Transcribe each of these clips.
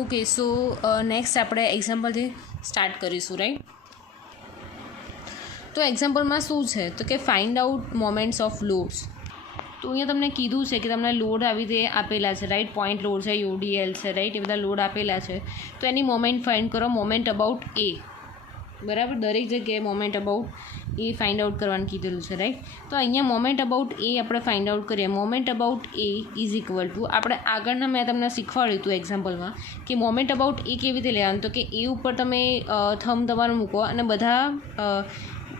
Okay so next આપણે એક્ઝામ્પલથી start કરીશું, right? તો એક્ઝામ્પલમાં શું છે તો કે find out moments of loads. તો અહીંયા તમને કીધું છે કે તમને લોડ આવી રીતે આપેલા છે, રાઈટ? પોઈન્ટ લોડ છે, યુડીએલ છે, રાઈટ? એ બધા લોડ આપેલા છે. તો એની મોમેન્ટ ફાઇન્ડ કરો, મોમેન્ટ અબાઉટ એ, બરાબર? દરેક જગ્યાએ moment about A find out કરવાનું કીધેલું છે, રાઈટ? તો અહીંયા મોમેન્ટ અબાઉટ એ આપણે ફાઇન્ડ આઉટ કરીએ. Moment about A is equal two, આપણે આગળના મેં તમને શીખવાડ્યું હતું એક્ઝામ્પલમાં કે મોમેન્ટ અબાઉટ એ કેવી રીતે લેવાનું. તો કે એ ઉપર તમે થંબ તમારું મૂકો અને બધા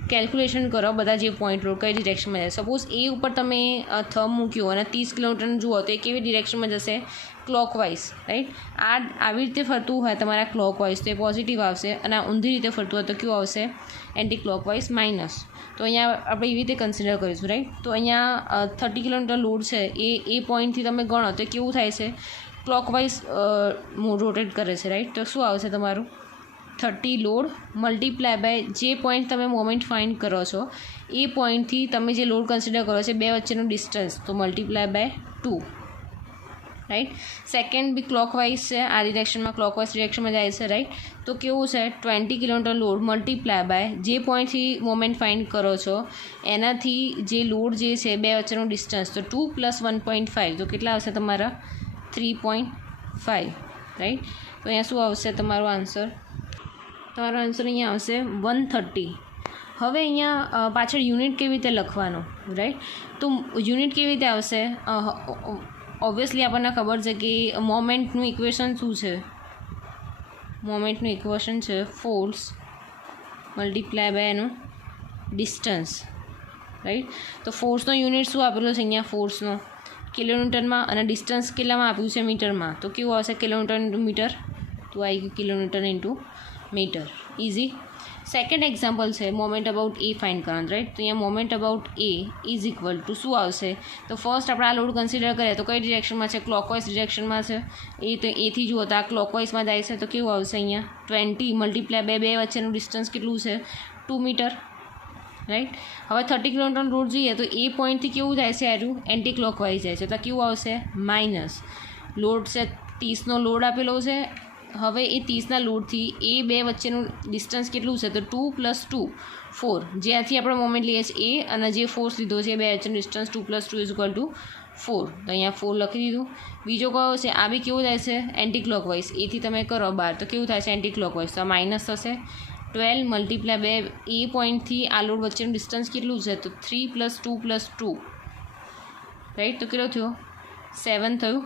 કેલ્ક્યુલેશન કરો, બધા જે પોઈન્ટ લોડ કઈ ડિરેક્શનમાં જાય. સપોઝ એ ઉપર તમે થંબ મૂક્યો અને 30 કિલોમીટરનું જુઓ તો એ કેવી ડિરેક્શનમાં જશે? Clockwise, right? આ આવી રીતે ફરતું હોય તમારા ક્લોકવાઇઝ તો એ પોઝિટિવ આવશે, અને આ ઊંધી રીતે ફરતું હોય તો કેવું આવશે? Anti clockwise, minus. તો અહીંયા આપણે એવી રીતે કન્સિડર કરીશું, રાઈટ? તો અહીંયા 30 કિલોમીટર લોડ છે, એ પોઈન્ટથી તમે ગણો તો કેવું થાય છે? ક્લોકવાઇઝ રોટેટ કરે છે, રાઈટ? તો શું આવશે તમારું? 30 લોડ મલ્ટીપ્લાય બાય જે પોઈન્ટ તમે મોમેન્ટ ફાઇન્ડ કરો છો એ પોઈન્ટથી તમે જે લોડ કન્સિડર કરો છો બે વચ્ચેનું ડિસ્ટન્સ, તો multiply by 2, right? Second B clockwise છે, આ ડિરેક્શનમાં ક્લોકવાઇઝ ડિરેક્શનમાં જાય છે, રાઈટ? તો કેવું છે? 20 કિલોમીટર લોડ મલ્ટીપ્લાય બાય જે પોઈન્ટથી મોમેન્ટ ફાઇન્ડ કરો છો એનાથી જે લોડ જે છે બે વચ્ચેનું ડિસ્ટન્સ, તો 2 + 1.5, તો કેટલા આવશે તમારા? 3.5, રાઈટ? તો અહીંયા શું આવશે તમારો આન્સર? તમારો આન્સર અહીંયા આવશે 130. હવે અહીંયા પાછળ યુનિટ કેવી રીતે લખવાનો, રાઈટ? તો યુનિટ કેવી રીતે આવશે? ઓબ્વિયસલી આપણને ખબર છે કે મોમેન્ટનું ઇક્વેશન શું છે? મોમેન્ટનું ઇક્વેશન છે ફોર્સ મલ્ટીપ્લાય બાય એનું ડિસ્ટન્સ, રાઈટ? તો ફોર્સનો યુનિટ શું આપેલો છે અહીંયા? ફોર્સનો કિલોમીટરમાં અને ડિસ્ટન્સ કેટલામાં આપ્યું છે? મીટરમાં. તો કેવું આવશે? Kilometre into metre. તો આવી ગયું kilometre into metre. Easy. Second example છે મોમેન્ટ અબાઉટ એ ફાઇન્ડ કરવાનું, રાઈટ? તો અહીંયા moment about A is equal to શું આવશે? તો ફર્સ્ટ આપણે આ લોડ કન્સિડર કરીએ તો કઈ ડિરેક્શનમાં છે? ક્લોકવાઇઝ ડિરેક્શનમાં છે. એ તો એથી જુઓ તો આ ક્લોકવાઇઝમાં જાય છે તો કેવું આવશે અહીંયા? 20 મલ્ટીપ્લાય બે વચ્ચેનું ડિસ્ટન્સ કેટલું છે? 2 મીટર, રાઈટ? હવે 30 કિલોમીટર રોડ જોઈએ તો એ પોઈન્ટથી કેવું જાય છે? આરું એન્ટી ક્લોકવાઇઝ જાય છે તો કેવું આવશે? માઇનસ. લોડ છે 30નો લોડ આપેલો છે. હવે એ 30ના લોડથી એ બે વચ્ચેનું ડિસ્ટન્સ કેટલું છે? તો 2 + 2 4, જ્યાંથી આપણે મોમેન્ટ લઈએ છીએ એ, અને જે ફોર્સ લીધો છે બે વચ્ચેનું ડિસ્ટન્સ 2 + 2 = 4. તો અહીંયા 4 લખી દીધું. બીજો કયો છે? આ બી કેવું જાય છે? Anti clockwise. એથી તમે કરો 12 તો કેવું થાય છે? Anti clockwise. તો આ માઇનસ થશે. 12 મલ્ટીપ્લાય બે એ પોઈન્ટથી આ લોડ વચ્ચેનું ડિસ્ટન્સ કેટલું છે? તો 3 + 2 + 2, રાઈટ? તો કેટલો થયો? 7 થયું,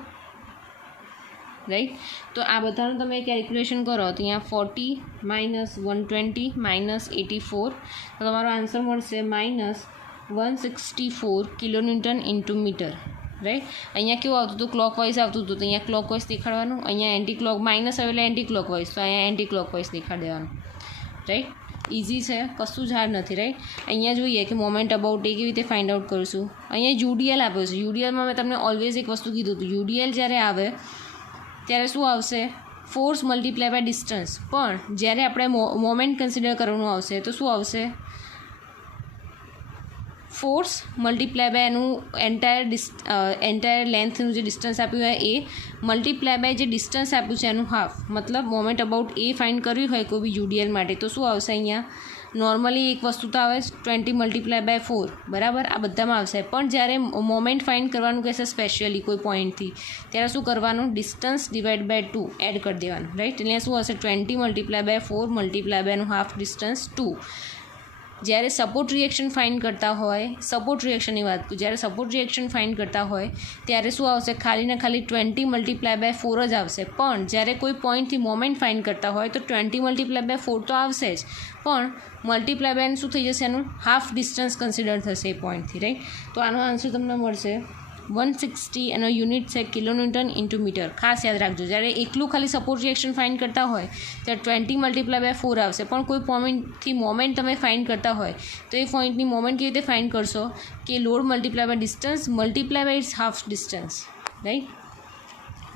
રાઈટ? તો આ બધાનું તમે કેલ્ક્યુલેશન કરો તો અહીંયા 40 - 120 - 84, તો તમારો આન્સર મળશે -164 કિલોન્યુટન ઇન્ટુ મીટર, રાઈટ? અહીંયા કેવું આવતું હતું? ક્લોકવાઇઝ આવતું હતું, તો અહીંયા ક્લોકવાઇઝ દેખાડવાનું. અહીંયા એન્ટી ક્લોક માઇનસ આવે એટલે એન્ટી ક્લોકવાઇઝ, તો અહીંયા એન્ટી ક્લોકવાઇઝ દેખાડી દેવાનું, રાઈટ? ઇઝી છે, કશું જ હાર્ડ નથી, રાઈટ? અહીંયા જોઈએ કે મોમેન્ટ અબાઉટ એ કેવી રીતે ફાઇન્ડ આઉટ કરીશું. અહીંયા યુડીએલ આપ્યો છે. યુડીએલમાં મેં તમને ઓલવેઝ એક વસ્તુ કીધું હતું, યુડીએલ જ્યારે આવે ત્યારે શું આવશે? Force multiply by distance. પણ જ્યારે આપણે મોમેન્ટ કન્સિડર કરવાનું આવશે તો શું આવશે? ફોર્સ મલ્ટીપ્લાય બાય એનું એન્ટાયર લેન્થનું જે ડિસ્ટન્સ આપ્યું હોય એ મલ્ટીપ્લાય બાય જે ડિસ્ટન્સ આપ્યું છે એનું હાફ. મતલબ મોમેન્ટ અબાઉટ એ ફાઇન્ડ કર્યું હોય કોઈ બી યુડીએલ માટે તો શું આવશે? અહીંયા નોર્મલી એક વસ્તુ તો આવે 20 મલ્ટીપ્લાય બાય 4, બરાબર? આ બધામાં આવશે. પણ જ્યારે મોમેન્ટ ફાઇન્ડ કરવાનું કહેશે સ્પેશિયલી કોઈ પોઈન્ટથી, ત્યારે શું કરવાનું? ડિસ્ટન્સ ડિવાઈડ બાય 2 એડ કરી દેવાનું, રાઈટ? એટલે શું હશે? 20 મલ્ટીપ્લાય બાય 4 મલ્ટીપ્લાય બાય એનું હાફ ડિસ્ટન્સ 2. જ્યારે સપોર્ટ રિએક્શન ફાઇન્ડ કરતા હોય, સપોર્ટ રિએક્શનની વાત કરું, જ્યારે સપોર્ટ રિએક્શન ફાઇન્ડ કરતા હોય ત્યારે શું આવશે? ખાલી ને ખાલી 20 મલ્ટીપ્લાય બાય 4 જ આવશે. પણ જ્યારે કોઈ પોઈન્ટથી મોમેન્ટ ફાઇન્ડ કરતા હોય તો 20 મલ્ટીપ્લાય બાય 4 તો આવશે જ, પણ મલ્ટીપ્લાય બાય શું થઈ જશે? એનું હાફ ડિસ્ટન્સ કન્સિડર થશે એ પોઈન્ટથી, રાઈટ? તો આનો આન્સર તમને મળશે 160. એનો યુનિટ છે કિલોન્યુટન ઇન્ટુ મીટર. ખાસ યાદ રાખજો, જ્યારે એકલું ખાલી સપોર્ટ રિએક્શન ફાઇન્ડ કરતા હોય ત્યારે 20 મલ્ટીપ્લાય બાય 4 આવશે. પણ કોઈ પોઈન્ટથી મોમેન્ટ તમે ફાઇન્ડ કરતા હોય તો એ પોઈન્ટની મોમેન્ટ કેવી રીતે ફાઇન્ડ કરશો? કે load multiply by distance multiply by its half distance, right?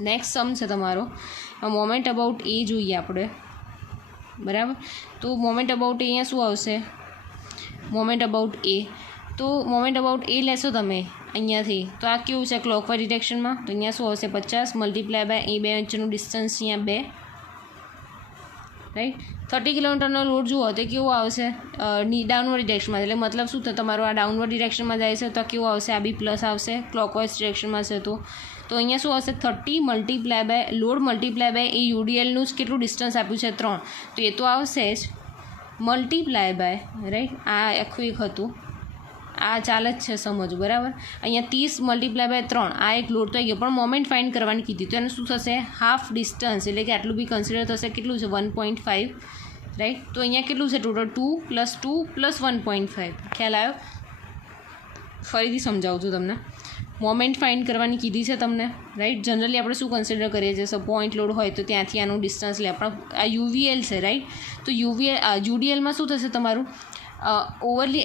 Next sum છે તમારો મોમેન્ટ અબાઉટ એ જોઈએ આપણે, બરાબર? તો મોમેન્ટ અબાઉટ એ અહીંયા શું આવશે? મોમેન્ટ અબાઉટ એ, તો તો મોમેન્ટ અબાઉટ એ લેશો તમે અહીંયાથી, તો આ કેવું છે ક્લોકવાઇઝ ડિરેક્શનમાં, તો અહીંયા શું આવશે 50 મલ્ટીપ્લાય બાય એ બે વચ્ચેનું ડિસ્ટન્સ અહીંયા 2, રાઈટ. 30 કિલોમીટરનો લોડ જુઓ તો કેવો આવશે ડાઉનવર્ડ ડિરેક્શનમાં, એટલે મતલબ શું થાય તમારું આ ડાઉનવર્ડ ડિરેક્શનમાં જાય છે તો કેવું આવશે, આ બી પ્લસ આવશે, ક્લોકવાઇઝ ડિરેક્શનમાં છે તો અહીંયા શું આવશે 30 multiply by load multiply by એ યુડીએલનું જ કેટલું ડિસ્ટન્સ આપ્યું છે 3, તો એ તો આવશે જ મલ્ટીપ્લાય બાય, રાઈટ. આ આખું એક હતું, આ ચાલે જ છે સમજવું, બરાબર. અહીંયા 30 મલ્ટીપ્લાય બાય 3 આ એક લોડ તો આવી ગયો, પણ મોમેન્ટ ફાઇન્ડ કરવાની કીધી, તો એનું શું થશે હાફ ડિસ્ટન્સ, એટલે કે આટલું બી કન્સિડર થશે, કેટલું છે 1.5, રાઈટ. તો અહીંયા કેટલું છે ટોટલ 2 + 2 + 1.5, ખ્યાલ આવ્યો. ફરીથી સમજાવું છું તમને. મોમેન્ટ ફાઇન્ડ કરવાની કીધી છે તમને, રાઈટ. જનરલી આપણે શું કન્સિડર કરીએ છીએ, પોઈન્ટ લોડ હોય તો ત્યાંથી આનું ડિસ્ટન્સ લે, આપણે આ યુવીએલ છે, રાઈટ. તો યુડીએલમાં શું થશે તમારું ઓવરલી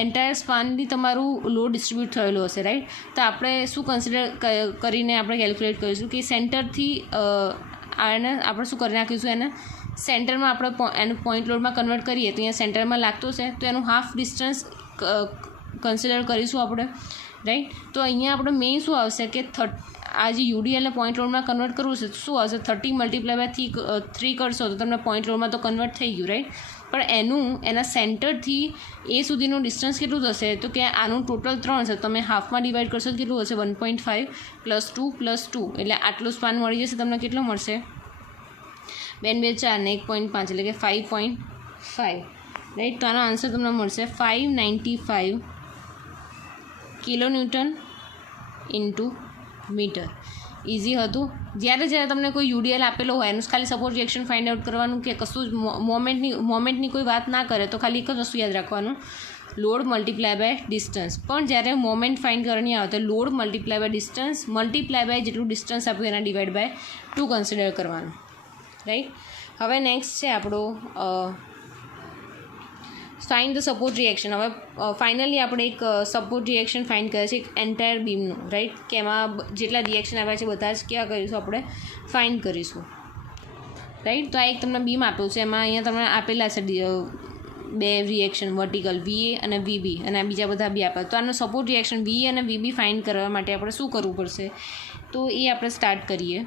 એન્ટાયર સ્પાનથી તમારું લોડ ડિસ્ટ્રીબ્યુટ થયેલું હશે, રાઈટ. તો આપણે શું કન્સિડર કરીને આપણે કેલ્ક્યુલેટ કરીશું કે સેન્ટરથી આને આપણે શું કરી નાખીશું, એને સેન્ટરમાં આપણે એનું પોઈન્ટ લોડમાં કન્વર્ટ કરીએ તો અહીંયા સેન્ટરમાં લાગતો છે, તો એનું હાફ ડિસ્ટન્સ કન્સિડર કરીશું આપણે, રાઈટ. તો અહીંયા આપણે મેઇન શું આવશે કે આ જે યુડીએલને પોઈન્ટ લોડમાં કન્વર્ટ કરવું છે તો શું આવશે 30 મલ્ટીપ્લાય બાય 3 કરશો તો તમને પોઈન્ટ લોડમાં તો કન્વર્ટ થઈ ગયું, રાઈટ. પણ એના સેન્ટરથી એ સુધીનું ડિસ્ટન્સ કેટલું થશે, તો કે આનું ટોટલ 3 છે, તમે હાફમાં ડિવાઈડ કરશો તો કેટલું હશે 1.5 + 2 + 2, એટલે આટલું સ્પાન મળી જશે તમને. કેટલો મળશે 2 2 4 ને 1.5 એટલે કે 5.5, રાઈટ. તો આનો આન્સર તમને મળશે 595 કિલોન્યુટન ઇન્ટુ મીટર. ઇઝી હતું. જ્યારે તમને કોઈ યુડીએલ આપેલો હોય એનું ખાલી સપોર્ટ રિએક્શન ફાઇન્ડ આઉટ કરવાનું, કે કશું જ મોમેન્ટની કોઈ વાત ના કરે તો ખાલી એક જ વસ્તુ યાદ રાખવાનું, લોડ મલ્ટીપ્લાય બાય ડિસ્ટન્સ. પણ જ્યારે મોમેન્ટ ફાઇન્ડ કરવાની આવે તો load multiply by distance multiply by જેટલું ડિસ્ટન્સ આપ્યું એના ડિવાઈડ બાય 2 કન્સિડર કરવાનું, રાઈટ. હવે નેક્સ્ટ છે આપણો ફાઇન્ડ ધ સપોર્ટ રિએક્શન. હવે ફાઇનલી આપણે એક સપોર્ટ રિએક્શન ફાઇન્ડ કરે છે એક એન્ટાયર બીમનું, રાઈટ, કે એમાં જેટલા રિએક્શન આવ્યા છે બધા જ ક્યાં કરીશું આપણે ફાઇન્ડ કરીશું, રાઈટ. તો આ એક તમને બીમ આપ્યું છે, એમાં અહીંયા તમને આપેલા છે 2 રિએક્શન વર્ટિકલ VA અને VB, અને આ બીજા બધા બી આપ્યા. તો આનો સપોર્ટ રિએક્શન VA અને VB ફાઇન્ડ કરવા માટે આપણે શું કરવું પડશે, તો એ આપણે સ્ટાર્ટ કરીએ.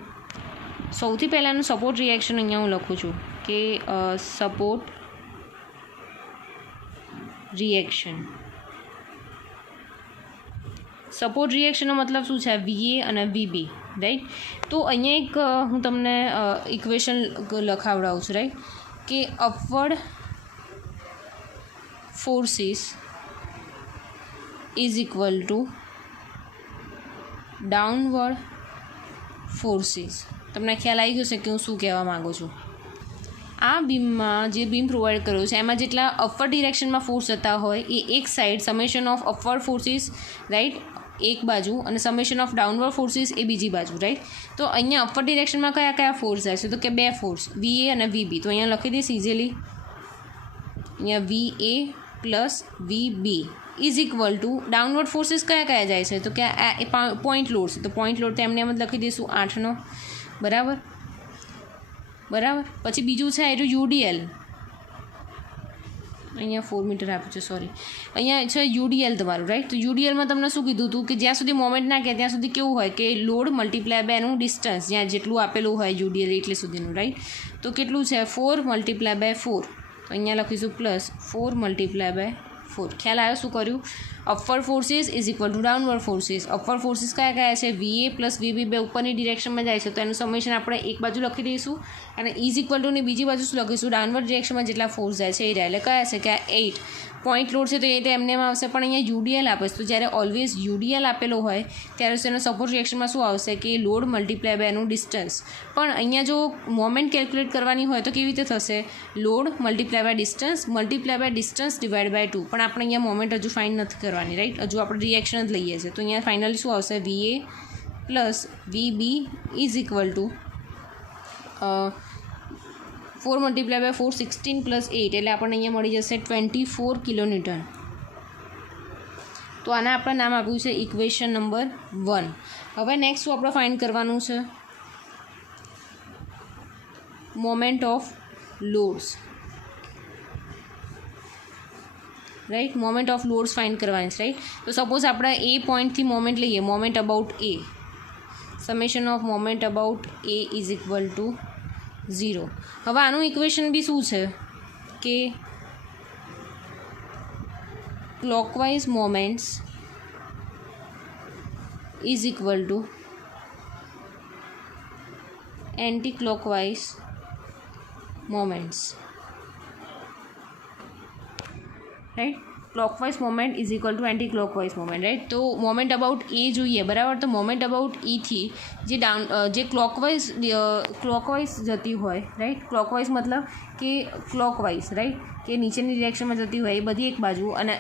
સૌથી પહેલાંનું સપોર્ટ રિએક્શન અહીંયા હું લખું છું કે સપોર્ટ રિએક્શન. સપોર્ટ રિએક્શનનો મતલબ શું છે, VA અને VB, રાઈટ. તો અહીંયા એક હું તમને ઇક્વેશન લખાવડાવું છું, રાઈટ, કે upward forces is equal to downward forces. તમને ખ્યાલ આવી ગયો છે કે હું શું કહેવા માગું છું. આ બીમમાં જે બીમ પ્રોવાઈડ કર્યું છે એમાં જેટલા અપવર્ડ ડિરેક્શનમાં ફોર્સ જતા હોય એ એક side summation of upward forces, right, એક બાજુ, અને સમેશન ઓફ ડાઉનવર્ડ ફોર્સીસ એ બીજી બાજુ, રાઈટ. તો અહીંયા અપવર્ડ ડિરેક્શનમાં કયા કયા ફોર્સ જાય છે, તો કે 2 ફોર્સ VA અને VB. તો અહીંયા લખી દઈશ ઇઝીલી, અહીંયા VA + VB is equal to downward forces કયા કયા જાય છે, તો કે આ પોઈન્ટ લોડ છે, તો પોઈન્ટ લોડ તો એમને એમ જ લખી દઈશું 8નો, બરાબર. પછી બીજું છે એનું UDL, અહીંયા 4 મીટર આપ્યું છે, સોરી, અહીંયા છે UDL તમારું, રાઈટ. તો UDLમાં તમને શું કીધું હતું કે જ્યાં સુધી મોમેન્ટ ના કહે ત્યાં સુધી કેવું હોય કે લોડ મલ્ટીપ્લાય બાય એનું ડિસ્ટન્સ, જ્યાં જેટલું આપેલું હોય UDL એટલે સુધીનું, રાઈટ. તો કેટલું છે 4 મલ્ટીપ્લાય બાય 4, તો અહીંયા લખીશું +4 મલ્ટીપ્લાય બાય 4. ખ્યાલ આવ્યો શું કર્યું, upward forces is equal to downward forces. Upward forces કયા કયા છે, VA + VB બે ઉપરની ડિરેક્શનમાં જાય છે, તો એનું સમેશન આપણે એક બાજુ લખી દઈશું, અને ઇઝ ઇક્વલ ટુની બીજી બાજુ શું લખીશું, ડાઉનવર્ડ ડિરેક્શનમાં જેટલા ફોર્સ જાય છે એ રહ્યા, એટલે કયા છે કે આ 8 પોઈન્ટ લોડ છે તો એ તો એમને આવશે, પણ અહીંયા UDL આપે છે. તો જ્યારે ઓલવેઝ UDL આપેલો હોય ત્યારે તેનો સપોર્ટ રિએક્શનમાં શું આવશે કે લોડ મલ્ટીપ્લાય બાય એનું ડિસ્ટન્સ. પણ અહીંયા જો મોમેન્ટ કેલ્ક્યુલેટ કરવાની હોય તો કેવી રીતે થશે, load multiply by distance divide by 2. પણ આપણે અહીંયા મોમેન્ટ હજુ ફાઇન્ડ નથી કરવાની, રાઈટ, હજુ આપણે રિએક્શન જ લઈએ છીએ. તો અહીંયા ફાઇનલી શું આવશે, VA + VB is equal to 4 multiply by 4 16 + 8, એટલે આપણને અહીંયા મળી જશે 24 કિલોન્યુટન. તો આને આપણે નામ આપ્યું છે ઇક્વેશન નંબર 1. હવે નેક્સ્ટ શું આપણે ફાઇન્ડ કરવાનું છે, moment of loads, right, moment of loads find કરવાની છે, રાઈટ. તો સપોઝ આપણે એ પોઈન્ટથી મોમેન્ટ લઈએ, moment about A, summation of moment about A is equal to 0. હવે આનું ઇક્વેશન બી શું છે કે clockwise moments is equal two anti clockwise moments, right. Clockwise moment is equal two anti clockwise moment, right. તો moment about એ જોઈએ, બરાબર. તો moment about ઈથી જે ક્લોકવાઇઝ જતી હોય, રાઈટ. ક્લોકવાઇઝ મતલબ કે ક્લોકવાઇઝ, રાઈટ, કે નીચેની ડિરેક્શનમાં જતી હોય એ બધી એક બાજુ, અને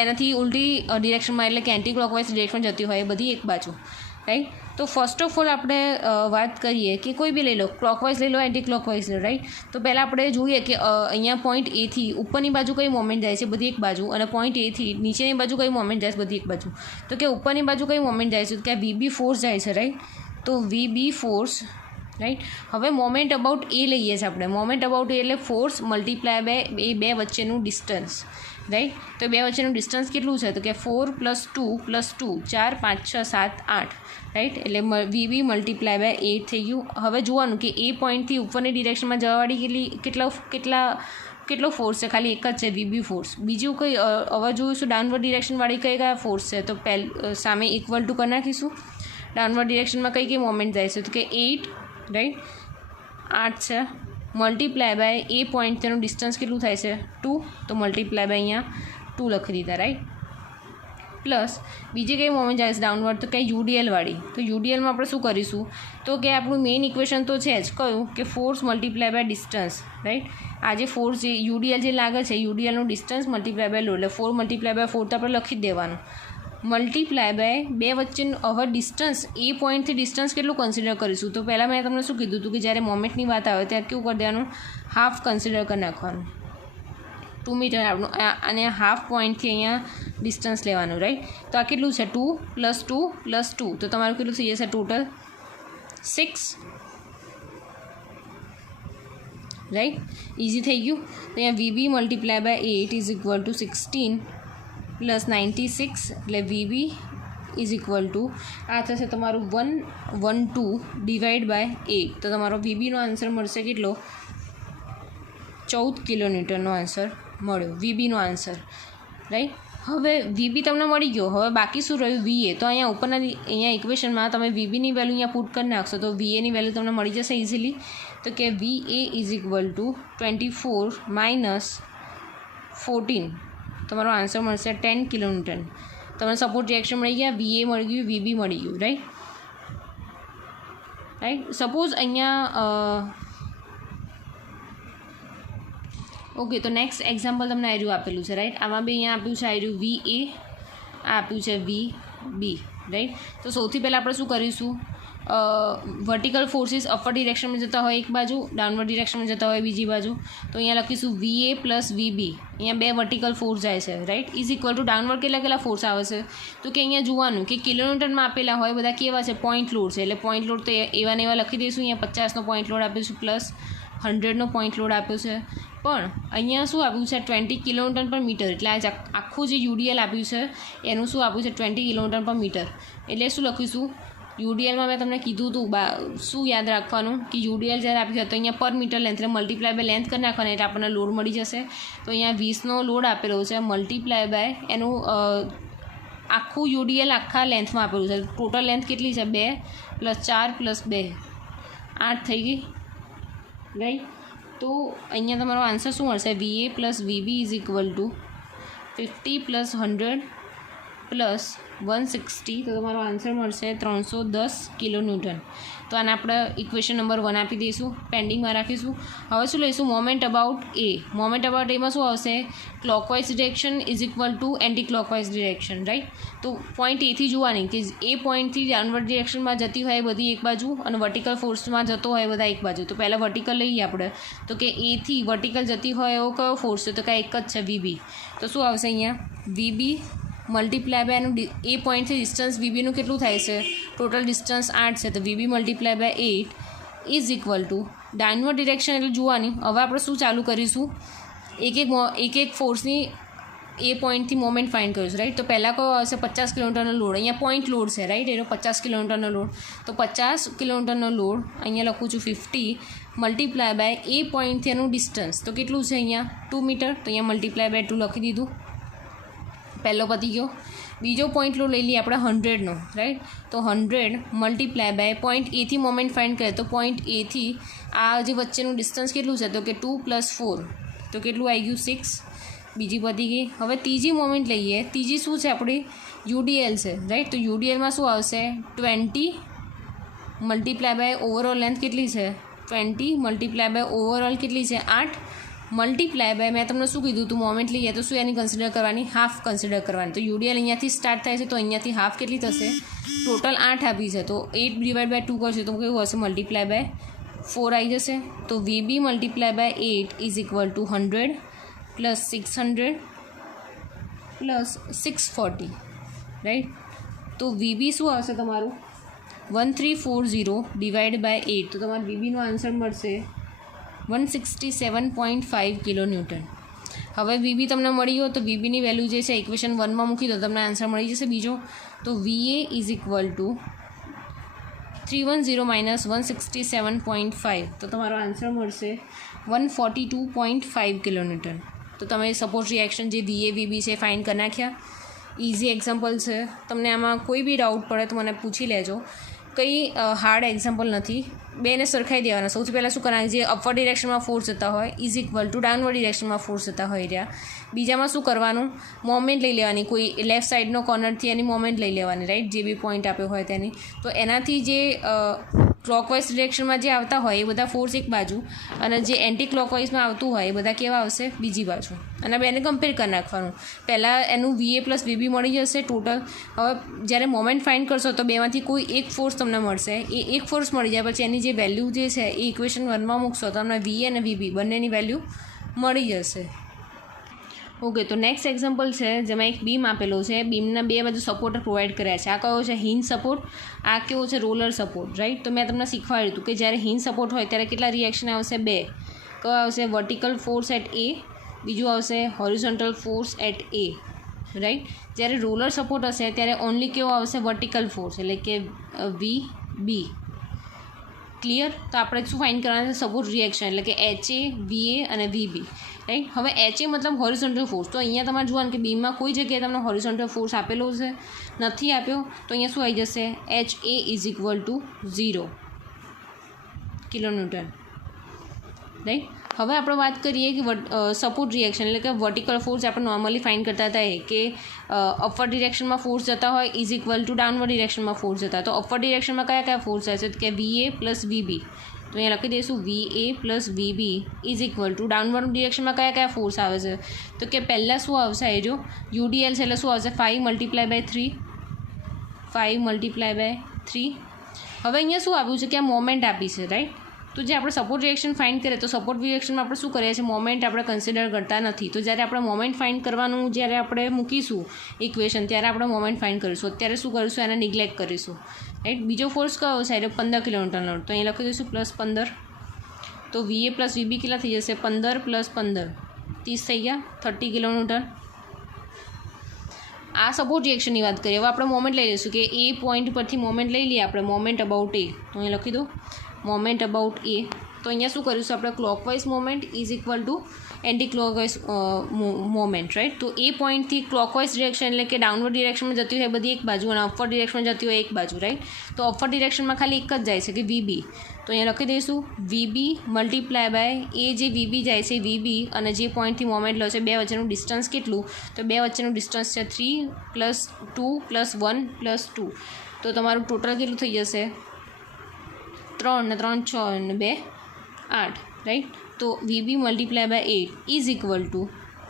એનાથી ઉલટી ડિરેક્શનમાં એટલે કે એન્ટી ક્લોકવાઇઝ ડિરેક્શનમાં જતી હોય એ બધી એક બાજુ, રાઈટ. તો ફર્સ્ટ ઓફ ઓલ આપણે વાત કરીએ કે કોઈ બી લઈ લો, ક્લોકવાઇઝ લઈ લો, એન્ટી ક્લોકવાઇઝ લો, રાઈટ. તો પહેલાં આપણે જોઈએ કે અહીંયા પોઈન્ટ એથી ઉપરની બાજુ કઈ મોમેન્ટ જાય છે, બધી એક બાજુ, અને પોઈન્ટ એથી નીચેની બાજુ કઈ મોમેન્ટ જાય છે, બધી એક બાજુ. તો કે ઉપરની બાજુ કઈ મોમેન્ટ જાય છે, તો કે વીબી ફોર્સ જાય છે, રાઈટ. તો વીબી ફોર્સ, રાઈટ. હવે મોમેન્ટ અબાઉટ એ લઈએ છીએ આપણે. મોમેન્ટ અબાઉટ એ એટલે ફોર્સ મલ્ટીપ્લાય બાય એ બે વચ્ચેનું ડિસ્ટન્સ, રાઈટ. તો બે વચ્ચેનું ડિસ્ટન્સ કેટલું છે, તો કે 4 + 2 + 2 4 5 6 7 8, રાઈટ. એટલે વીબી મલ્ટીપ્લાય બાય 8 થઈ ગયું. હવે જોવાનું કે એ પોઈન્ટથી ઉપરની ડિરેક્શનમાં જવાવાળી કેટલો ફોર્સ છે, ખાલી એક જ છે, વીબી ફોર્સ. બીજું કંઈ હવે જોઈશું ડાઉનવર્ડ ડિરેક્શનવાળી કયા ફોર્સ છે, તો સામે ઇક્વલ ટુ કરી નાખીશું. ડાઉનવર્ડ ડિરેક્શનમાં કઈ મોમેન્ટ જાય છે, તો કે 8, રાઈટ, 8 છે, મલ્ટીપ્લાય બાય એ પોઈન્ટ તેનું ડિસ્ટન્સ કેટલું થાય છે, 2. તો મલ્ટીપ્લાય બાય અહીંયા 2 લખી દીધા, રાઈટ. પ્લસ બીજી કઈ મોમેન્ટ જાય છે ડાઉનવર્ડ, તો કે યુડીએલવાળી. તો યુડીએલમાં આપણે શું કરીશું, તો કે આપણું મેઇન ઇક્વેશન તો છે જ કયું, કે force multiply by distance, right. આ જે ફોર્સ જે યુડીએલ જે લાગે છે, યુડીએલનું ડિસ્ટન્સ મલ્ટીપ્લાય બાય લોડ, એટલે 4 મલ્ટીપ્લાય બાય 4 તો આપણે લખી જ દેવાનું. મલ્ટીપ્લાય બાય બે વચ્ચેનું હવે ડિસ્ટન્સ, એ પોઈન્ટથી ડિસ્ટન્સ કેટલું કન્સિડર કરીશું. તો પહેલાં મેં તમને શું કીધું હતું કે જ્યારે મોમેન્ટની વાત આવે ત્યારે કેવું કરી દેવાનું, હાફ કન્સિડર કરી નાખવાનું, 2 મીટર આપણું, અને હાફ પોઈન્ટથી અહીંયા ડિસ્ટન્સ લેવાનું, રાઈટ. તો આ કેટલું છે, 2 + 2 + 2, તો તમારું કેટલું થઈ જશે ટોટલ 6, રાઈટ. ઇઝી થઈ ગયું. તો અહીંયા VB multiply by 8 is equal to 16 + 96, એટલે વીબી ઇઝ ઇક્વલ ટુ આ થશે તમારું 112 ડિવાઈડ બાય 8. તો તમારો વીબીનો આન્સર મળશે કેટલો, 14 કિલોન્યુટનનો આન્સર મળ્યો, વીબીનો આન્સર, રાઈટ. હવે વીબી તમને મળી ગયો. હવે બાકી શું રહ્યું, વીએ. તો અહીંયા ઉપરના અહીંયા ઇક્વેશનમાં તમે વીબીની વેલ્યુ અહીંયા પુટ કરી નાખશો તો વીએની વેલ્યુ તમને મળી જશે ઇઝીલી. તો કે વીએ ઇઝ ઇક્વલ ટુ 24 - 14, તમારો આન્સર મળશે 10 કિલોન્યુટન. તમને સપોર્ટ રિએક્શન મળી ગયા, વીએ મળી ગયું, વીબી મળી ગયું, રાઈટ. સપોઝ અહીંયા ઓકે, તો નેક્સ્ટ એક્ઝામ્પલ તમને આ રહ્યું આપેલું છે, રાઈટ. આમાં બી અહીંયા આપ્યું છે આ રહ્યું વીએ, આ આપ્યું છે વીબી, રાઈટ. તો સૌથી પહેલાં આપણે શું કરીશું, વર્ટિકલ ફોર્સિસ અપર ડિરેક્શનમાં જતા હોય એક બાજુ, ડાઉનવર્ડ ડિરેક્શનમાં જતા હોય બીજી બાજુ. તો અહીંયા લખીશું વીએ + વીબી, અહીંયા બે વર્ટિકલ ફોર્સ જાય છે, right. Is equal to downward કેટલા ફોર્સ આવે છે, તો કે અહીંયા જોવાનું કે કિલોમીટરમાં આપેલા હોય બધા કેવા છે, પોઈન્ટ લોડ છે, એટલે પોઈન્ટ લોડ તો એવા ને એવા લખી દઈશું. અહીંયા 50નો પોઈન્ટ લોડ આપ્યું છે, પ્લસ 100નો પોઈન્ટ લોડ આપ્યો છે, પણ અહીંયા શું આપ્યું છે, 20 કિલોન્યુટન પર મીટર. એટલે આ આખું જે યુડીએલ આપ્યું છે એનું શું આપ્યું છે, 20 કિલોન્યુટન પર મીટર. એટલે શું લખીશું, યુડીએલમાં મેં તમને કીધું હતું શું યાદ રાખવાનું, કે યુડીએલ જ્યારે આપ્યું છે તો અહીંયા પર મીટર લેન્થ, એટલે મલ્ટીપ્લાય બાય લેન્થ કરી નાખવાનું, એટલે આપણને લોડ મળી જશે. તો અહીંયા 20નો લોડ આપેલો છે, મલ્ટીપ્લાય બાય એનું આખું યુડીએલ આખા લેન્થમાં આપેલું છે. ટોટલ લેન્થ કેટલી છે, 2 + 4 + 2 8 થઈ ગઈ, રાઈટ. તો અહીંયા તમારો આન્સર શું મળશે, વીએ + વીબી ઇઝ ઇક્વલ ટુ 50 + 100 + 160. તો તમારો આન્સર મળશે 310 કિલોન્યુટન. તો આને આપણે ઇક્વેશન નંબર 1 આપી દઈશું, પેન્ડિંગમાં રાખીશું. હવે શું લઈશું, moment about A. Moment about એમાં શું આવશે, clockwise direction is equal two anti clockwise direction, right. તો પોઈન્ટ એથી જોવાની કે એ પોઈન્ટથી ડાઉનવર્ડ ડિરેક્શનમાં જતી હોય બધી એક બાજુ, અને વર્ટિકલ ફોર્સમાં જતો હોય બધા એક બાજુ. તો પહેલાં વર્ટિકલ લઈએ આપણે, તો કે એથી વર્ટિકલ જતી હોય એવો કયો ફોર્સ છે, તો કે એક જ છે, વીબી. તો શું આવશે અહીંયા, વીબી મલ્ટીપ્લાય બાય એનું એ પોઈન્ટથી ડિસ્ટન્સ વીબીનું કેટલું થાય છે, ટોટલ ડિસ્ટન્સ 8 છે, તો VB multiply by 8 is equal to downward direction એટલે જોવાની. હવે આપણે શું ચાલુ કરીશું, એક એક ફોર્સની એ પોઈન્ટથી મોમેન્ટ ફાઇન્ડ કર્યું છે, રાઈટ. તો પહેલાં કયો આવશે 50 કિલોમીટરનો લોડ, અહીંયા પોઈન્ટ લોડ છે, રાઈટ. એનો 50 કિલોમીટરનો લોડ, તો 50 કિલોમીટરનો લોડ અહીંયા લખું છું 50 મલ્ટીપ્લાય બાય એ પોઈન્ટથી એનું ડિસ્ટન્સ, તો કેટલું છે અહીંયા 2 મીટર, તો અહીંયા મલ્ટીપ્લાય બાય 2 લખી દીધું. પહેલો પતી ગયો. બીજો પોઈન્ટ લોડ લઈ લઈએ આપણે 100નો, રાઈટ. તો 100 મલ્ટીપ્લાય બાય પોઈન્ટ એથી મોમેન્ટ ફાઇન્ડ કરીએ તો પોઈન્ટ એથી આ જે વચ્ચેનું ડિસ્ટન્સ કેટલું છે, તો કે 2 + 4, તો કેટલું આવી ગયું 6. બીજી પતી ગઈ. હવે ત્રીજી મોમેન્ટ લઈએ. ત્રીજી શું છે આપણી યુડીએલ છે, રાઈટ. તો યુડીએલમાં શું આવશે 20 મલ્ટીપ્લાય બાય ઓવરઓલ લેન્થ કેટલી છે 20 મલ્ટીપ્લાય બાય ઓવરઓલ કેટલી છે 8 મલ્ટીપ્લાય બાય મેં તમને શું કીધું તું મોમેન્ટ લઈએ તો શું એની કન્સિડર કરવાની, હાફ કન્સિડર કરવાની. તો યુડીએલ અહીંયાથી સ્ટાર્ટ થાય છે, તો અહીંયાથી હાફ કેટલી થશે, ટોટલ 8 આપી છે, તો 8 ડિવાઈડ બાય 2 કરશે તો કેવું હશે મલ્ટીપ્લાય બાય 4 આવી જશે. તો VB multiply by 8 is equal to 100 plus 600 plus 640, right. તો વીબી શું આવશે તમારું 1340 ડિવાઈડ બાય 8, તો તમારે વીબીનો આન્સર મળશે 167.5 કિલોન્યુટન. હવે વીબી તમને મળી ગયો તો વીબીની વેલ્યુ જે છે ઇક્વેશન 1માં મૂકી દો, તમને આન્સર મળી જશે બીજો. તો વીએ ઇઝ ઇક્વલ ટુ 310 માઇનસ 167.5, તો તમારો આન્સર મળશે 142.5 કિલોન્યુટન. તો તમે સપોર્ટ રિએક્શન જે વીએ વીબી છે ફાઇન્ડ કરી નાખ્યા. ઇઝી એક્ઝામ્પલ છે. તમને આમાં કોઈ બી ડાઉટ પડે તો મને પૂછી લેજો. કંઈ હાર્ડ એક્ઝામ્પલ નથી, બેને સરખાઈ દેવાના. સૌથી પહેલાં શું કરવાનું, જે અપવર્ડ ડિરેક્શનમાં ફોર્સ જતા હોય ઇઝ ઇક્વલ ટુ ડાઉનવર્ડ ડિરેક્શનમાં ફોર્સ જતા હોય રહ્યા. બીજામાં શું કરવાનું, મોમેન્ટ લઈ લેવાની, કોઈ લેફ્ટ સાઈડનો કોર્નરથી એની મોમેન્ટ લઈ લેવાની, રાઈટ, જે બી પોઈન્ટ આપ્યો હોય તેની. તો એનાથી જે ક્લોકવાઇઝ ડિરેક્શનમાં જે આવતા હોય એ બધા ફોર્સ એક બાજુ, અને જે એન્ટી ક્લોકવાઇઝમાં આવતું હોય એ બધા કેવા આવશે બીજી બાજુ, અને બેને કમ્પેર કરી નાખવાનું. પહેલાં એનું વીએ પ્લસ વીબી મળી જશે ટોટલ. હવે જ્યારે મોમેન્ટ ફાઇન્ડ કરશો તો બેમાંથી કોઈ એક ફોર્સ તમને મળશે, એ એક ફોર્સ મળી જાય પછી એની જે વેલ્યુ જે છે એ ઇક્વેશન 1માં મૂકશો તો તમને વીએ અને વીબી બંનેની વેલ્યુ મળી જશે. ઓકે, તો નેક્સ્ટ એક્ઝામ્પલ છે જેમાં એક બીમ આપેલો છે. બીમના બે બાજુ સપોર્ટર પ્રોવાઈડ કર્યા છે. આ કયો છે હિન્જ સપોર્ટ, આ કેવો છે રોલર સપોર્ટ, રાઈટ. તો મેં તમને શીખવાડ્યું હતું કે જ્યારે હિન્જ સપોર્ટ હોય ત્યારે કેટલા રિએક્શન આવશે, 2. કયો આવશે, વર્ટિકલ ફોર્સ એટ એ, બીજું આવશે horizontal force at A, right. જ્યારે રોલર સપોર્ટ હશે ત્યારે ઓનલી કેવો આવશે, વર્ટિકલ ફોર્સ, એટલે કે વી બી. ક્લિયર. તો આપણે શું ફાઇન્ડ કરવાના છે, સપોર્ટ રિએક્શન, એટલે કે એચ એ, વી એ અને વીબી, રાઈટ. હવે એચ એ મતલબ હોરિઝોન્ટલ ફોર્સ. તો અહીંયા તમારે જોવાનું કે બીમમાં કોઈ જગ્યાએ તમને હોરિઝોન્ટલ ફોર્સ આપેલો છે, નથી આપ્યો, તો અહીંયા શું આવી જશે, H A is equal to 0 kilonewton, right. હવે આપણે વાત કરીએ કે સપોર્ટ રિએક્શન, એટલે કે વર્ટિકલ ફોર્સ આપણે નોર્મલી ફાઇન્ડ કરતા હતા એ કે અપવર્ડ ડિરેક્શનમાં ફોર્સ જતા હોય ઇઝ ઇક્વલ ટુ ડાઉનવર્ડ ડિરેક્શનમાં ફોર્સ જતા. તો અપવર્ડ ડિરેક્શનમાં કયા કયા ફોર્સ આવે છે, કે વીએ પ્લસ વીબી. તો અહીંયા લખી દઈશું V A plus V B is equal to downward ડિરેક્શનમાં કયા કયા ફોર્સ આવે છે, તો કે પહેલાં શું આવશે, એ જો યુડીએલ છે એટલે શું આવશે 5 મલ્ટીપ્લાય બાય 3, 5 મલ્ટીપ્લાય બાય 3. હવે અહીંયા શું આપ્યું છે કે આ મોમેન્ટ આપી છે, રાઈટ. તો જે આપણે સપોર્ટ રિએક્શન ફાઇન્ડ કરીએ તો સપોર્ટ રિએક્શનમાં આપણે શું કરીએ છીએ, મોમેન્ટ આપણે કન્સિડર કરતા નથી. તો જ્યારે આપણે મોમેન્ટ ફાઇન્ડ કરવાનું જ્યારે આપણે મૂકીશું ઇક્વેશન ત્યારે આપણે મોમેન્ટ ફાઇન્ડ કરીશું. અત્યારે શું કરીશું, એને નિગ્લેક્ટ કરીશું, રાઈટ. બીજો ફોર્સ કયો છે, એટલે 15 કિલોમીટરનો, તો અહીં લખી દઈશું +15. તો વીએ પ્લસ વીબી કેટલા થઈ જશે, 15 + 15 30 થઈ ગયા, 30 કિલોમીટર. આ સપોર્ટ રિએક્શનની વાત કરીએ. હવે આપણે મોમેન્ટ લઈ લઈશું કે એ પોઈન્ટ પરથી મોમેન્ટ લઈ લઈએ આપણે, મોમેન્ટ અબાઉટ એ. તો અહીં લખી દો મોમેન્ટ અબાઉટ એ. તો અહીંયા શું કરીશું આપણે, clockwise moment is equal two anti clockwise moment, right. તો એ પોઈન્ટથી ક્લોકવાઇઝ ડિરેક્શન એટલે કે ડાઉનવર્ડ ડિરેક્શનમાં જતી હોય બધી એક બાજુ, અને અપવર્ડ ડિરેક્શનમાં જતી હોય એક બાજુ, રાઈટ. તો અપવર્ડ ડિરેક્શનમાં ખાલી એક જ જાય છે કે વીબી. તો અહીંયા લખી દઈશું વીબી મલ્ટીપ્લાય બાય એ જે વીબી જાય છે વીબી, અને જે પોઈન્ટથી મોમેન્ટ લો છે બે વચ્ચેનું ડિસ્ટન્સ કેટલું, તો બે વચ્ચેનું ડિસ્ટન્સ છે 3 + 2 + 1 + 2. તો તમારું ટોટલ કેટલું થઈ જશે, 3 ને 3 6 ને 2 8, રાઈટ. તો VB multiply by 8 is equal to,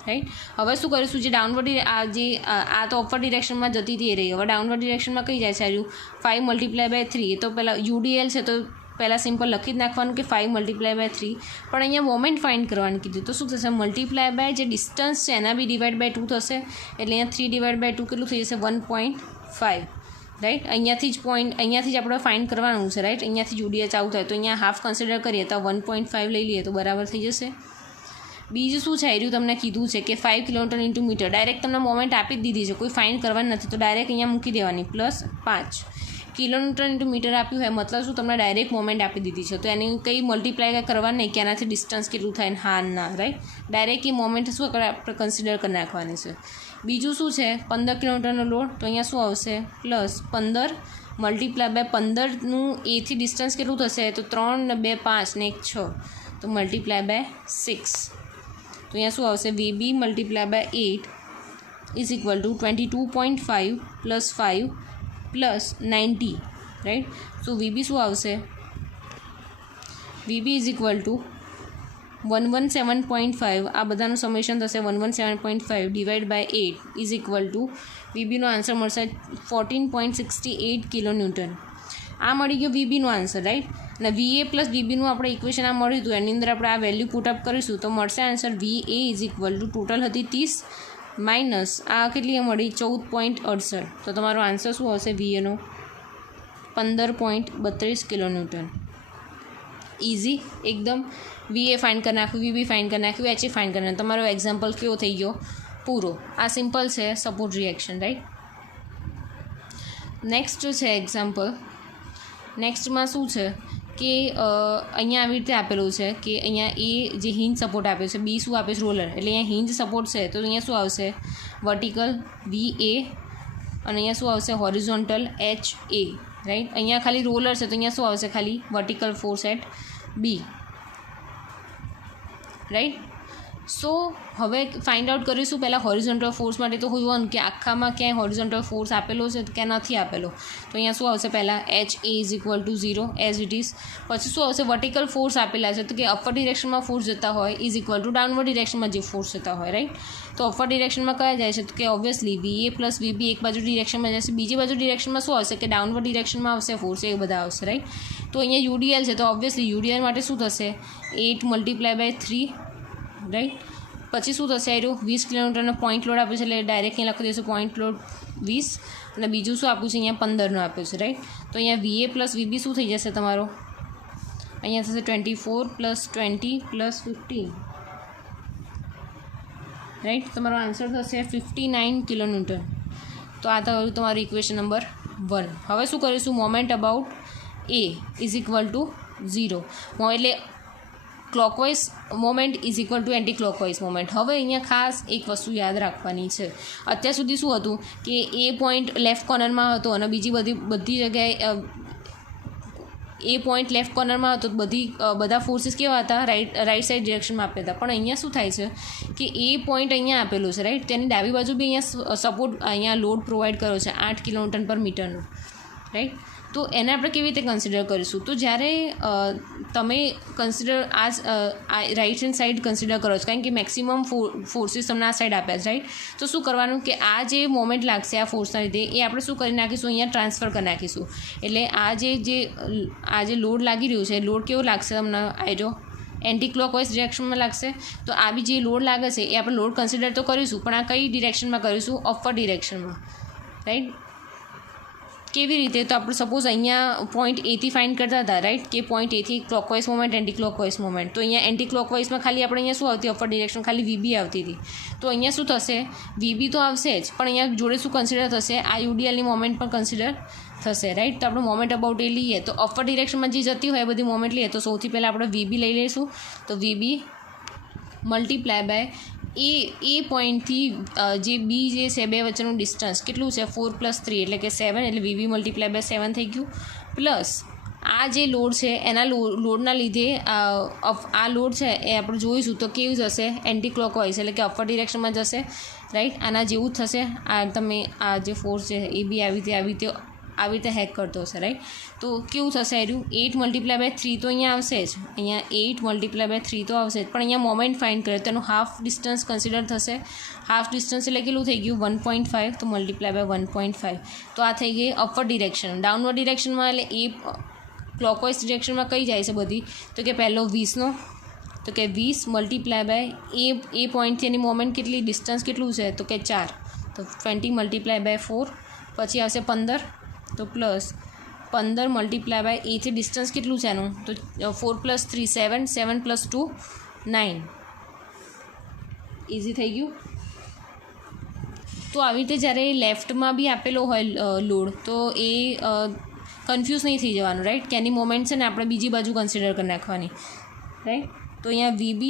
right. હવે શું કરીશું, જે ડાઉનવર્ડ આ તો અપવર્ડ ડિરેક્શનમાં જતી હતી એ રહી. હવે ડાઉનવર્ડ ડિરેક્શનમાં કઈ જાય છે, આજુ 5 મલ્ટીપ્લાય બાય 3. તો પહેલાં યુડીએલ છે તો પહેલાં સિમ્પલ લખી જ નાખવાનું કે 5 મલ્ટીપ્લાય બાય 3. પણ અહીંયા મોમેન્ટ ફાઇન્ડ કરવાનું કીધું, તો શું થશે, મલ્ટીપ્લાય બાય જે ડિસ્ટન્સ છે એના બી ડિવાઈડ બાય 2 થશે. એટલે અહીંયા 3 ડિવાઈડ બાય 2 કેટલું થઈ જશે, 1.5, રાઈટ. અહીંયાથી જ આપણે ફાઇન્ડ કરવાનું છે, રાઈટ. અહીંયાથી યુડીએચ આવું થાય તો અહીંયા હાફ કન્સિડર કરીએ તો 1.5 લઈ લઈએ તો બરાબર થઈ જશે. બીજું શું છે એર્યું તમને કીધું છે કે 5 કિલોમીટર ઇન્ટુ મીટર, ડાયરેક્ટ તમને મોમેન્ટ આપી જ દીધી છે, કોઈ ફાઇન્ડ કરવાની નથી, તો ડાયરેક્ટ અહીંયા મૂકી દેવાની +5 કિલોમીટર ઇન્ટુ મીટર આપ્યું હોય મતલબ શું તમને ડાયરેક્ટ મોમેન્ટ આપી દીધી છે, તો એની કંઈ મલ્ટીપ્લાય કરવાનું નહીં કે એનાથી ડિસ્ટન્સ કેટલું થાય હા ના, રાઈટ, ડાયરેક્ટ એ મોમેન્ટ શું આપણે કન્સિડર કરી નાખવાની છે. બીજું શું છે 15 કિલોમીટરનો લોડ, તો અહીંયા શું આવશે +15 મલ્ટીપ્લાય બાય 15નું એથી ડિસ્ટન્સ કેટલું થશે, તો 3 ને 2 5 ને 1 6, તો મલ્ટીપ્લાય બાય 6, તો અહીંયા શું આવશે VB multiply by 8 is equal to 22.5 + 5 + 90, right. So VB શું આવશે, VB ઇઝ ઇક્વલ ટુ 117.5, આ બધાનું સમેશન થશે 117.5 divide by 8 is equal to VBનો આન્સર મળશે 14.68 કિલોન્યુટન. આ મળી ગયો VBનો આન્સર, રાઈટ. અને VA પ્લસ VBનું આપણે ઇક્વેશન આ મળ્યું હતું એની અંદર આપણે આ વેલ્યુ પુટઅપ કરીશું તો મળશે answer VA is equal two total હતી 30 માઇનસ આ કેટલી મળી 14.68, તો તમારો આન્સર શું આવશે VAનો 15.32 કિલોન્યુટન. ઇઝી એકદમ. VA ફાઇન્ડ કરી નાખ્યું, VB ફાઇન્ડ કરી નાખ્યું, HA ફાઇન્ડ કરી નાખ્યું, તમારો એક્ઝામ્પલ કેવો થઈ ગયો પૂરો. આ સિમ્પલ છે સપોર્ટ રિએક્શન, રાઈટ. નેક્સ્ટ છે એક્ઝામ્પલ. નેક્સ્ટમાં શું છે કે અહીંયા આવી રીતે આપેલું છે કે અહીંયા એ જે હિંજ સપોર્ટ આપ્યો છે, બી શું આપ્યો છે રોલર, એટલે અહીંયા હિંજ સપોર્ટ છે તો અહીંયા શું આવશે વર્ટિકલ VA અને અહીંયા શું આવશે હોરિઝોન્ટલ HA, રાઈટ. અહીંયા ખાલી રોલર છે તો અહીંયા શું આવશે ખાલી vertical force at B, right. So હવે ફાઇન્ડ આઉટ કરીશું પહેલાં હોરિઝોન્ટલ ફોર્સ માટે, તો જોવાનું કે આખામાં ક્યાંય હોરિઝોન્ટલ ફોર્સ આપેલો છે કે નથી આપેલો, તો અહીંયા શું આવશે પહેલાં HA is equal to 0 as it is. પછી શું આવશે વર્ટિકલ ફોર્સ આપેલા છે તો કે અપર ડિરેક્શનમાં ફોર્સ જતા હોય ઇઝ ઇક્વલ ટુ ડાઉનવર્ડ ડિરેક્શનમાં જે ફોર્સ જતા હોય, રાઈટ. તો અપર ડિરેક્શનમાં કયા જાય છે તો કે ઓબ્વિયસલી VA પ્લસ VB એક બાજુ ડિરેક્શનમાં જશે, બીજી બાજુ ડિરેક્શનમાં શું આવશે કે ડાઉનવર્ડ ડિરેક્શનમાં આવશે ફોર્સ, એ બધા આવશે, રાઈટ. તો અહીંયા UDL છે તો ઓબ્વિયસલી UDL માટે શું થશે 8 મલ્ટીપ્લાય બાય 3, રાઈટ. પછી શું થશે એનું 20 કિલોમીટરનો પોઈન્ટ લોડ આપ્યો છે એટલે ડાયરેક્ટ અહીંયા લખી દઈશું પોઈન્ટ લોડ 20 અને બીજું શું આપ્યું છે અહીંયા 15નું આપ્યું છે, રાઈટ. તો અહીંયા VA પ્લસ VB શું થઈ જશે તમારો અહીંયા થશે 24 + 20 + 15, રાઈટ. તમારો આન્સર થશે 59 કિલોન્યુટન. તો આ થયું તમારું ઇક્વેશન નંબર 1. હવે શું કરીશું moment about A is equal to 0, એટલે clockwise moment is equal two anti clockwise moment. હવે અહીંયા ખાસ એક વસ્તુ યાદ રાખવાની છે. અત્યાર સુધી શું હતું કે એ પોઈન્ટ લેફ્ટ કોર્નરમાં હતો અને બીજી બધી જગ્યાએ એ પોઈન્ટ લેફ્ટ કોર્નરમાં હતો, બધા ફોર્સીસ કેવા હતા રાઈટ સાઈડ ડિરેક્શનમાં આપ્યા હતા. પણ અહીંયા શું થાય છે કે એ પોઈન્ટ અહીંયા આપેલું છે, રાઈટ. તેની ડાબી બાજુ બી અહીંયા સપોર્ટ અહીંયા લોડ પ્રોવાઈડ કર્યો છે 8 કિલોન્યુટન પર મીટરનો, રાઈટ. તો એને આપણે કેવી રીતે કન્સિડર કરીશું, તો જ્યારે તમે consider right hand side consider કરો છો કારણ કે મેક્સિમમ ફોર્સીસ તમને આ સાઈડ આપ્યા છે, રાઈટ. તો શું કરવાનું કે આ જે મોમેન્ટ લાગશે આ ફોર્સના લીધે એ આપણે શું કરી નાખીશું અહીંયા ટ્રાન્સફર કરી નાખીશું. એટલે આ જે લોડ લાગી રહ્યું છે લોડ કેવો લાગશે તમને આઈડો એન્ટી ક્લોકવાઇઝ ડિરેક્શનમાં લાગશે. તો આ બી જે લોડ લાગે છે એ આપણે લોડ કન્સિડર તો કરીશું પણ આ કઈ ડિરેક્શનમાં કરીશું અપવર્ડ ડિરેક્શનમાં, રાઈટ. કેવી રીતે તો આપણે સપોઝ અહીંયા પોઈન્ટ એથી ફાઇન્ડ કરતા હતા, રાઈટ, કે પોઈન્ટ એથી clockwise moment anti clockwise moment. તો અહીંયા એન્ટી ક્લોકવાઇઝમાં ખાલી આપણે અહીંયા શું આવતી અપર ડિરેક્શન ખાલી VB આવતી હતી. તો અહીંયા શું થશે VB તો આવશે જ પણ અહીંયા જોડે શું કન્સિડર થશે આ UDLની મોમેન્ટ પણ કન્સિડર થશે, રાઈટ. તો આપણે મોમેન્ટ અબાઉટ એ લઈએ તો અપર ડિરેક્શનમાં જે જતી હોય એ બધી મોમેન્ટ લઈએ તો સૌથી પહેલાં આપણે VB લઈ લઈશું. તો VB મલ્ટીપ્લાય બાય એ પોઈન્ટથી જે બી જે છે બે વચ્ચેનું ડિસ્ટન્સ કેટલું છે 4 + 3 એટલે કે 7, એટલે VB મલ્ટીપ્લાય બાય 7 થઈ ગયું. પ્લસ આ જે લોડ છે એના લોડના લીધે આ લોડ છે એ આપણે જોઈશું તો કેવું જશે એન્ટી ક્લોકવાઇઝ એટલે કે અપર ડિરેક્શનમાં જશે, રાઈટ. આના જેવું જ થશે. આ તમે આ જે ફોર્સ છે એ બી આવી રીતે હેક કરતો હશે, રાઈટ. તો કેવું થશે એનું 8 મલ્ટીપ્લાય બાય 3 તો અહીંયા આવશે જ, અહીંયા 8 મલ્ટીપ્લાય બાય 3 તો આવશે જ પણ અહીંયા મોમેન્ટ ફાઇન્ડ કરે તેનું હાફ ડિસ્ટન્સ કન્સિડર થશે. હાફ ડિસ્ટન્સ એટલે કેટલું થઈ ગયું 1.5, તો મલ્ટીપ્લાય બાય 1.5. તો આ થઈ ગઈ અપર ડિરેક્શન. ડાઉનવર્ડ ડિરેક્શનમાં એટલે એ ક્લોકવાઇઝ ડિરેક્શનમાં કઈ જાય છે બધી તો કે પહેલો 20નો તો કે 20 મલ્ટીપ્લાય બાય એ પોઈન્ટથી એની મોમેન્ટ કેટલી ડિસ્ટન્સ કેટલું છે તો કે 4, તો 20 મલ્ટીપ્લાય બાય 4. પછી આવશે 15 તો પ્લસ 15 મલ્ટીપ્લાય બાય એથી ડિસ્ટન્સ કેટલું છે એનું તો 4 + 3 7, 7 + 2 9, ઇઝી થઈ ગયું. તો આવી રીતે જ્યારે લેફ્ટમાં બી આપેલો હોય લોડ તો એ કન્ફ્યુઝ નહીં થઈ જવાનું, રાઈટ, કે એની મોમેન્ટ છે ને આપણે બીજી બાજુ કન્સિડર કરી નાખવાની, રાઈટ. તો અહીંયા VB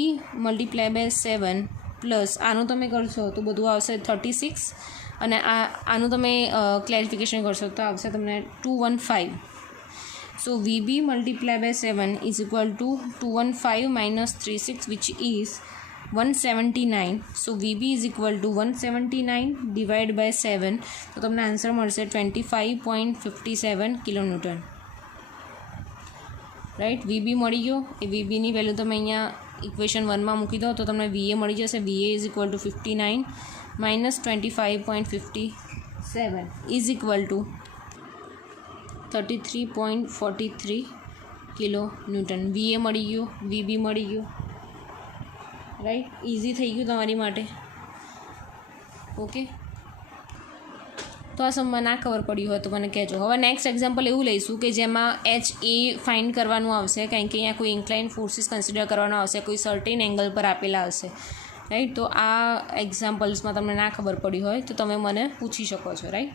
મલ્ટીપ્લાય બાય 7 પ્લસ આનું તમે કરશો તો બધું આવશે 36 અને આનું તમે ક્લેરિફિકેશન કરશો તો આવશે તમને 215. So VB multiply by 7 is equal to 215 minus 36 which is 179. So VB is equal to 179 divide by 7 તો તમને આન્સર મળશે 25.57 કિલોન્યુટન, રાઈટ. VB મળી ગયો. એ VBની વેલ્યુ તમે અહીંયા ઇક્વેશન 1માં મૂકી દો તો તમને VA મળી જશે. VA is equal two 59 minus 25.57 is equal two 33.43 kilo newton. VA મળી ગયો, VB મળી ગયો, રાઈટ. ઇઝી થઈ ગયું તમારી માટે. ઓકે, તો આ સમમાં ના ખબર પડી હોય તો મને કહેજો. હવે નેક્સ્ટ એક્ઝામ્પલ એવું લઈશું કે જેમાં HA ફાઇન્ડ કરવાનું આવશે, કારણ કે અહીંયા કોઈ ઇન્ક્લાઇન ફોર્સીસ કન્સિડર કરવાનો આવશે, કોઈ સર્ટેન એંગલ પર આપેલા હશે, રાઈટ. તો આ એક્ઝામ્પલ્સમાં તમને ના ખબર પડી હોય તો તમે મને પૂછી શકો છો, રાઈટ.